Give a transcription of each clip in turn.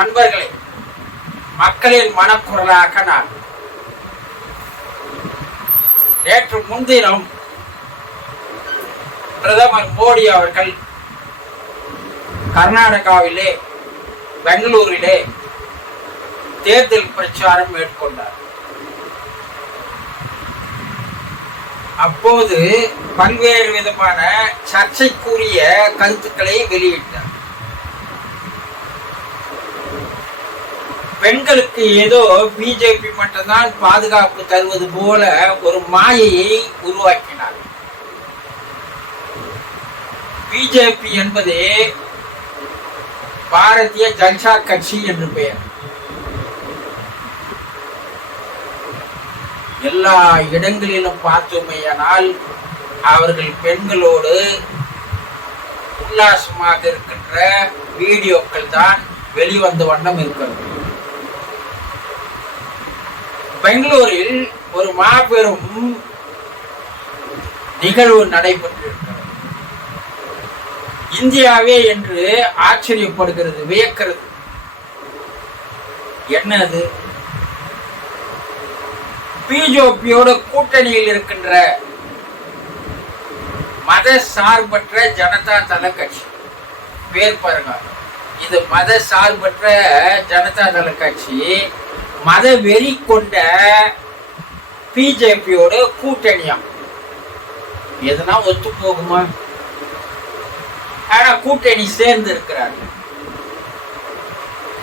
அன்பர்களே, மக்களின் மனக்குரலாக நான் நேற்று முன்தினம் பிரதமர் மோடி அவர்கள் கர்நாடகாவிலே பெங்களூரிலே தேர்தல் பிரச்சாரம் மேற்கொண்டார். அப்போது பல்வேறு விதமான சர்ச்சைக்குரிய கருத்துக்களை வெளியிட்டார். பெண்களுக்கு ஏதோ பிஜேபி மட்டும்தான் பாதுகாப்பு தருவது போல ஒரு மாயையை உருவாக்கினார். பிஜேபி என்பதே பாரதிய ஜனதா கட்சி என்று பெயர். எல்லா இடங்களிலும் பார்த்தோமேயானால் அவர்கள் பெண்களோடு உல்லாசமாக இருக்கின்ற வீடியோக்கள் தான் வெளிவந்த வண்ணம் இருக்கிறது. பெங்களூரில் ஒரு மாபெரும் நிகழ்வு நடைபெற்றிருக்கிறது. இந்தியாவே என்று ஆச்சரியப்படுகிறது, வியக்கிறது. என்னது? பிஜேபியோட கூட்டணியில் இருக்கின்ற மத சார்பற்ற ஜனதா தள கட்சி. பேர் பாருங்க, இது மத சார்பற்ற ஜனதா தள கட்சி மத வெறி கொண்ட பிஜேபியோட கூட்டணியா? எதுனா ஒத்து போகுமா? ஆனா கூட்டணி சேர்ந்து இருக்கிறார்கள்.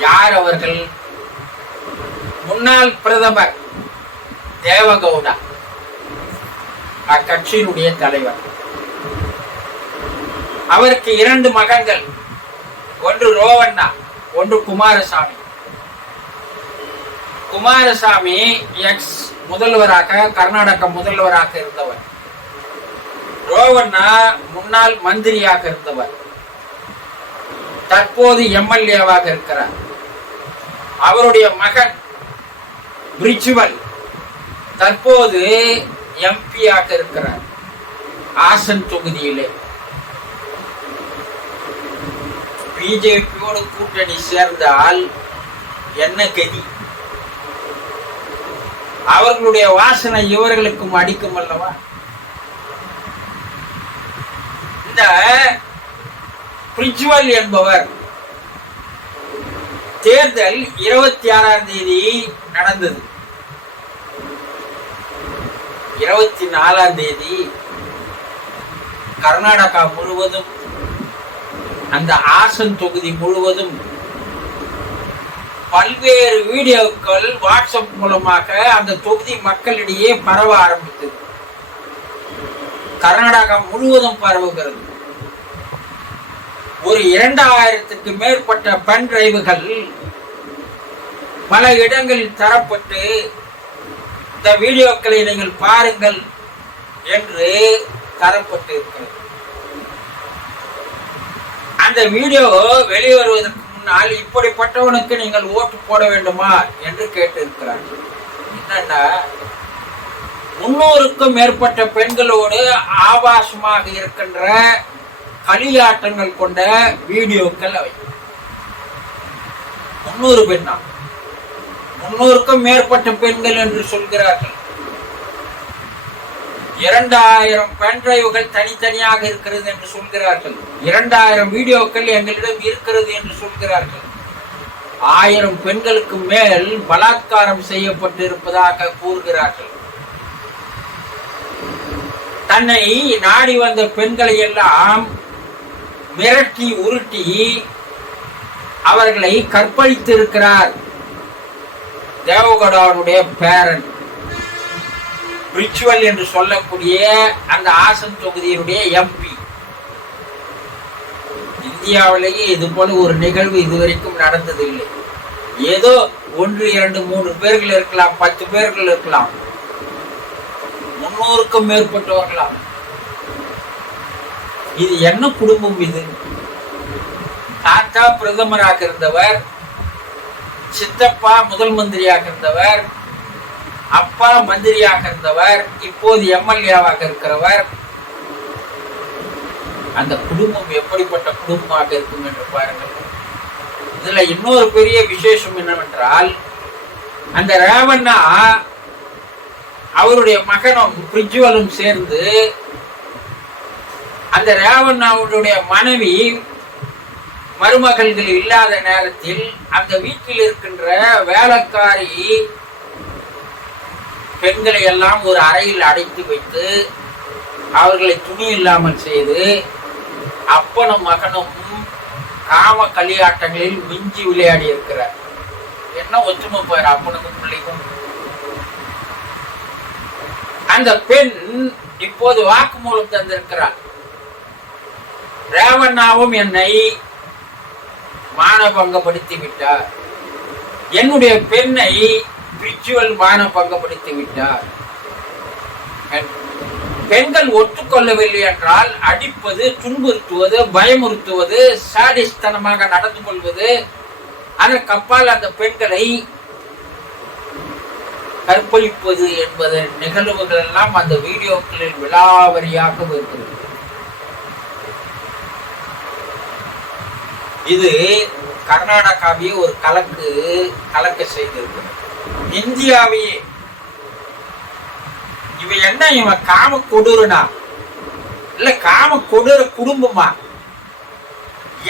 யார் அவர்கள்? முன்னாள் பிரதமர் தேவகவுடா, அக்கட்சியினுடைய தலைவர். அவருக்கு 2 மகன்கள், ஒன்று ரோவண்ணா, ஒன்று குமாரசாமி. குமாரசாமி எக்ஸ் முதல்வராக, கர்நாடக முதல்வராக இருந்தவர். ரோவண்ணா முன்னாள் மந்திரியாக இருந்தவர், தற்போது எம்எல்ஏவாக இருக்கிறார். அவருடைய மகன் பிரிச்சுவல் தற்போது எம்பியாக இருக்கிறார் ஆசன் தொகுதியிலே. பிஜேபியோடு கூட்டணி சேர்ந்தால் என்ன கதி? அவர்களுடைய வாசனை இவர்களுக்கும் அடிக்கும் அல்லவா? இந்த பிரிச்சுவல் என்பவர் தேர்தல் 26ஆம் தேதி நடந்தது. 24ஆம் தேதி கர்நாடகா முழுவதும், அந்த ஆசன் தொகுதி முழுவதும் பல்வேறு வீடியோக்கள் வாட்ஸ்அப் மூலமாக அந்த தொகுதி மக்களிடையே பரவ ஆரம்பித்தது. கர்நாடகா முழுவதும் பரவுகிறது. ஒரு 2000க்கு மேற்பட்ட பென் டிரைவுகள் பல இடங்களில் தரப்பட்டு இந்த வீடியோக்களை நீங்கள் பாருங்கள் என்று தரப்பட்டு இருக்கிறது. அந்த வீடியோ வெளிவருவதற்கு முன்னால் இப்படிப்பட்டவனுக்கு நீங்கள் ஓட்டு போட வேண்டுமா என்று கேட்டிருக்கிறார்கள். என்னன்னா, 300க்கும் மேற்பட்ட பெண்களோடு ஆபாசமாக இருக்கின்ற களியாட்டங்கள் கொண்ட வீடியோக்கள் அவை. 300 பெண்ணா? 300க்கும் மேற்பட்ட பெண்கள் என்று சொல்கிறார்கள். 2000 பென் டிரைவுகள் தனித்தனியாக இருக்கிறது என்று சொல்கிறார்கள். 2000 வீடியோக்கள் எங்களிடம் இருக்கிறது என்று சொல்கிறார்கள். 1000 பெண்களுக்கு மேல் பலாத்காரம் செய்யப்பட்டிருப்பதாக கூறுகிறார்கள். தன்னை நாடி வந்த பெண்களை எல்லாம் மிரட்டி உருட்டி அவர்களை கற்பழித்திருக்கிறார் தேவகவுடாவுடைய பேரன் பிரிச்சுவல் என்று சொல்லக்கூடிய அந்த ஆசன் தொகுதியினுடைய எம்பி. இந்தியாவிலேயே இது போல ஒரு நிகழ்வு இதுவரைக்கும் நடந்ததில்லை. ஏதோ 1, 2, 3 பேர்கள் இருக்கலாம், 10 பேர்கள் இருக்கலாம், 300க்கும் மேற்பட்டவர்களாம். இது என்ன குடும்பம் இது? தாத்தா பிரதமராக இருந்தவர், சித்தப்பா முதல் மந்திரியாக இருந்தவர், அப்பா மந்திரியாக இருந்தவர், இப்போது எம்எல்ஏவாக இருக்கிறவர். அந்த குடும்பம் எப்படிப்பட்ட குடும்பமாக இருக்கும் என்று பாருங்கள். இதுல இன்னொரு பெரிய விசேஷம் என்னவென்றால், அந்த ரேவண்ணா அவருடைய மகனும் பிரிஜுவலும் சேர்ந்து அந்த ரேவண்ணாவுடைய மனைவி மருமகள்கள் இல்லாத நேரத்தில் அந்த வீட்டில் இருக்கின்ற வேலைக்காரி பெண்களை எல்லாம் ஒரு அறையில் அடைத்து வைத்து அவர்களை துணி இல்லாமல் செய்து அப்பனும் மகனும் காம களியாட்டங்களில் மிஞ்சி விளையாடி இருக்கிறார். என்ன ஒற்றுமை பாரு அப்பனுக்கும் பிள்ளைக்கும். அந்த பெண் இப்போது வாக்குமூலம் தந்திருக்கிறார். ரேவண்ணாவும் என்னை மானபங்கப்படுத்தி விட்டார், என்னுடைய பெண்ணை பிரிச்சுவல் மானபங்கப்படுத்தி விட்டார். பெண்கள் ஒத்துக்கொள்ளவில்லை என்றால் அடிப்பது, துன்புறுத்துவது, பயமுறுத்துவது, சாடிஸ்தனமாக நடந்து கொள்வது, அதற்கப்பால் அந்த பெண்களை கற்பழிப்பது என்பது நிகழ்வுகள் எல்லாம் அந்த வீடியோக்களில் விலாவரியாக இருக்கிறது. இது கர்நாடகாவையே ஒரு கலக்க செய்திருக்கிறது. இந்தியாவையே இவன் என்ன, இவன் காம கொடூரனா இல்ல காம கொடூர குடும்பமா?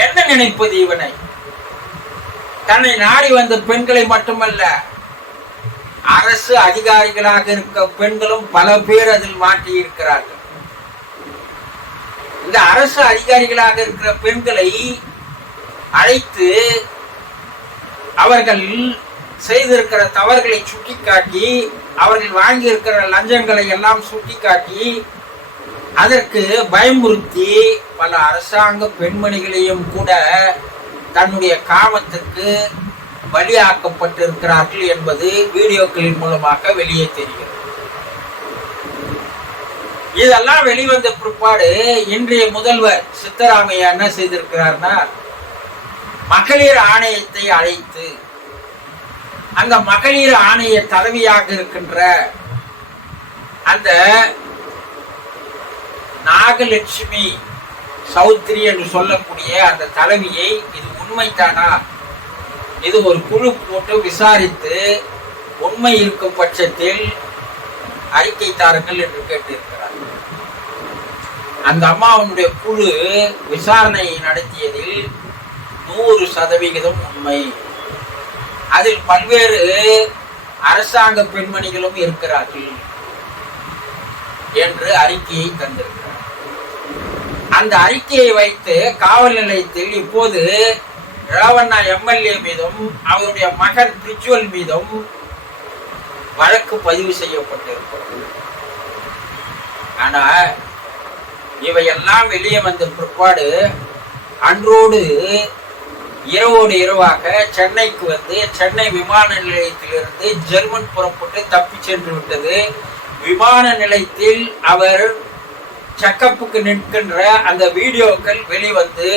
என்ன நினைப்பது இவனை? தன்னை நாடி வந்த பெண்களை மட்டுமல்ல, அரசு அதிகாரிகளாக இருக்க பெண்களும் பல பேர் அதில் மாட்டி இருக்கிறார்கள். இந்த அரசு அதிகாரிகளாக இருக்கிற பெண்களை அழைத்து அவர்கள் செய்திருக்கிற தவறுகளை சுட்டிக்காட்டி, அவர்கள் வாங்கி இருக்கிற லஞ்சங்களை எல்லாம் சுட்டிக்காட்டி, அதற்கு பயமுறுத்தி பல அரசாங்க பெண்மணிகளையும் கூட தன்னுடைய காமத்துக்கு பலியாக்கப்பட்டிருக்கிறார்கள் என்பது வீடியோக்களின் மூலமாக வெளியே தெரிகிறது. இதெல்லாம் வெளிவந்த பிற்பாடு இன்றைய முதல்வர் சித்தராமையா என்ன செய்திருக்கிறார்னா, மகளிர் ஆணையத்தை அழைத்து அந்த மகளிர் ஆணைய தலைவியாக இருக்கின்ற அந்த நாகலட்சுமி சௌத்ரி என்று சொல்லக்கூடிய அந்த தலைவியை, இது உண்மைதானா, இது ஒரு குழு போட்டு விசாரித்து உண்மை இருக்கும் பட்சத்தில் அறிக்கை தாருங்கள் என்று கேட்டிருக்கிறார். அந்த அம்மாவுடைய குழு விசாரணை நடத்தியதில் 100% உண்மை. அதில் பல்வேறு அரசாங்க பெண்மணிகளும் இருக்கிறார்கள் என்று அறிக்கையை தந்திருக்கிறார். அந்த அறிக்கையை வைத்து காவல் நிலையத்தில் இப்போது ரேவண்ணா எம்எல்ஏ மீதும் அவருடைய மகன் பிரிச்சுவல் மீதும் வழக்கு பதிவு செய்யப்பட்டிருக்கிறது. ஆனா இவையெல்லாம் வெளியே வந்த பிற்பாடு அன்றோடு இரவோடு இரவாக சென்னைக்கு வந்து சென்னை விமான நிலையத்திலிருந்து ஜெர்மன் புறப்பட்டு தப்பி சென்று விட்டது. விமான நிலையத்தில் அவர் செக்கப்புக்கு நிற்கின்ற அந்த வீடியோக்கள் வெளிவந்து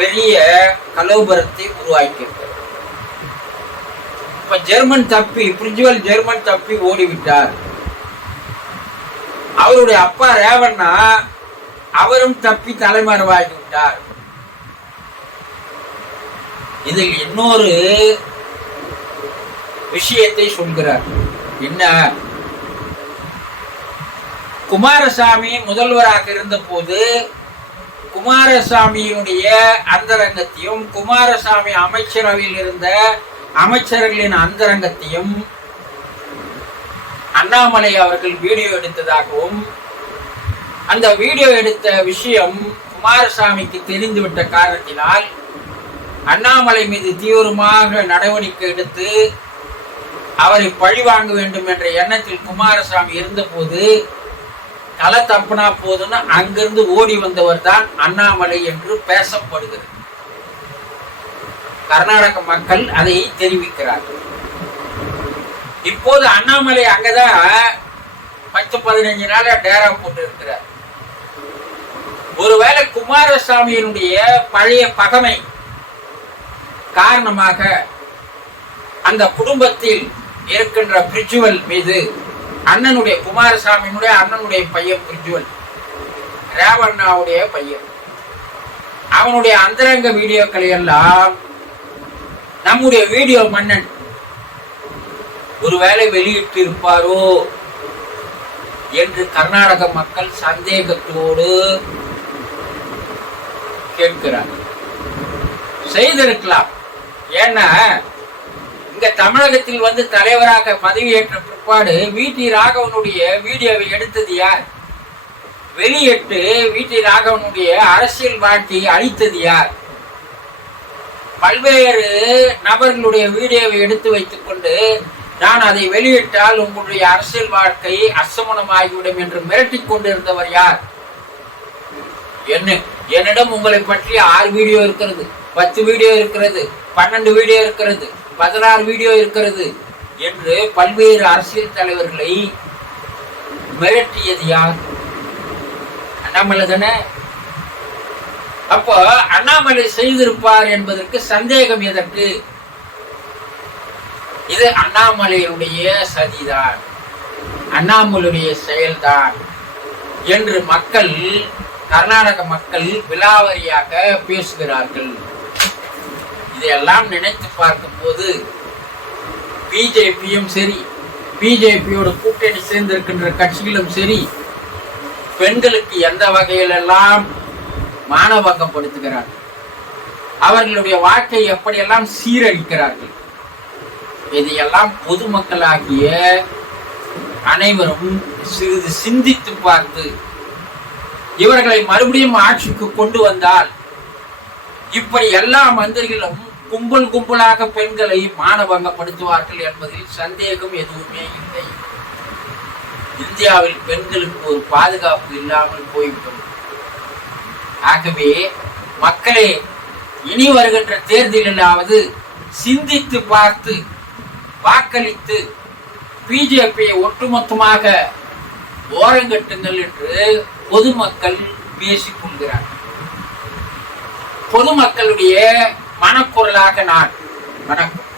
பெரிய கலவரத்தை உருவாக்கியிருக்கிறது. இப்ப பிரிஜுவல் ஜெர்மன் தப்பி ஓடிவிட்டார். அவருடைய அப்பா ரேவண்ணா அவரும் தப்பி தலைமறைவாகிவிட்டார். இதில் இன்னொரு விஷயத்தை சொல்கிறார். என்ன, குமாரசாமி முதல்வராக இருந்த போது குமாரசாமியினுடைய அந்தரங்கத்தையும் குமாரசாமி அமைச்சரவையில் இருந்த அமைச்சர்களின் அந்தரங்கத்தையும் அண்ணாமலை அவர்கள் வீடியோ எடுத்ததாகவும், அந்த வீடியோ எடுத்த விஷயம் குமாரசாமிக்கு தெரிந்துவிட்ட காரணத்தினால் அண்ணாமலை மீது தீவிரமாக நடவடிக்கை எடுத்து அவரை பழி வாங்க வேண்டும் என்ற எண்ணத்தில் குமாரசாமி இருந்தபோது தலை தப்புனா போதுன்னு அங்கிருந்து ஓடி வந்தவர் தான் அண்ணாமலை என்று பேசப்படுகிறது. கர்நாடக மக்கள் அதை தெரிவிக்கிறார்கள். இப்போது அண்ணாமலை அங்கதான் 10-15 நாளா டேரா போட்டு இருக்கிறார். ஒருவேளை குமாரசாமியினுடைய பழைய பகமை காரணமாக அந்த குடும்பத்தில் இருக்கின்ற பிரிஜுவல் மீது அண்ணனுடைய குமாரசாமியினுடைய அண்ணனுடைய பையன் பிரிஜுவல், ரேவண்ணாவுடைய பையன், அவனுடைய அந்தரங்க வீடியோக்களை எல்லாம் நம்முடைய வீடியோ மன்னன் ஒருவேளை வெளியிட்டு இருப்பாரோ என்று கர்நாடக மக்கள் சந்தேகத்தோடு கேட்கிறார். செய்திருக்கலாம். ஏன்னா இங்க தமிழகத்தில் வந்து தலைவராக பதவியேற்ற பிற்பாடு வி.டி. ராகவனுடைய வீடியோவை எடுத்தது யார்? வெளியிட்டு வி.டி. ராகவனுடைய அரசியல் வாழ்க்கையை அழித்தது யார்? பல்வேறு நபர்களுடைய வீடியோவை எடுத்து வைத்துக் கொண்டு நான் அதை வெளியிட்டால் உங்களுடைய அரசியல் வாழ்க்கை அசமனமாகிவிடும் என்று மிரட்டிக் கொண்டிருந்தவர் யார்? என்னிடம் உங்களை பற்றி 6 வீடியோ இருக்கிறது, 10 வீடியோ இருக்கிறது, 12 வீடியோ இருக்கிறது, 16 வீடியோ இருக்கிறது என்று பல்வேறு அரசியல் தலைவர்களை மிரட்டியது யார்? அண்ணாமலை தானே. அப்போ அண்ணாமலை செய்திருப்பார் என்பதற்கு சந்தேகம் எதற்கு? இது அண்ணாமலையினுடைய சதிதான், அண்ணாமலையுடைய செயல்தான் என்று மக்கள், கர்நாடக மக்கள் விலாவரியாக பேசுகிறார்கள். இதையெல்லாம் நினைத்து பார்க்கும் போது பிஜேபியும் சரி, பிஜேபியோட கூட்டணி சேர்ந்திருக்கின்ற கட்சிகளும் சரி, பெண்களுக்கு எந்த வகையிலெல்லாம் மானபங்கப்படுத்துகிறார்கள், அவர்களுடைய வாழ்க்கை எப்படியெல்லாம் சீரழிக்கிறார்கள், இதையெல்லாம் பொதுமக்களாகிய அனைவரும் சிறிது சிந்தித்து பார்த்து இவர்களை மறுபடியும் ஆட்சிக்கு கொண்டு வந்தால் இப்படி எல்லா மந்திரிகளும் கும்பல் கும்பலாக பெண்களை மானபங்கப்படுத்துவார்கள் என்பதில் சந்தேகம் எதுவுமே இல்லை. இந்தியாவில் பெண்களுக்கு ஒரு பாதுகாப்பு இல்லாமல் போய்விடும். ஆகவே மக்களே, இனி வருகின்ற தேர்தலிலாவது சிந்தித்து பார்த்து வாக்களித்து பிஜேபியை ஒட்டுமொத்தமாக ஓரங்கட்டுங்கள் என்று பொதுமக்கள் பேசிக் கொள்கிறார்கள். பொதுமக்களுடைய மனக்குரலாக நான் வணக்கம்.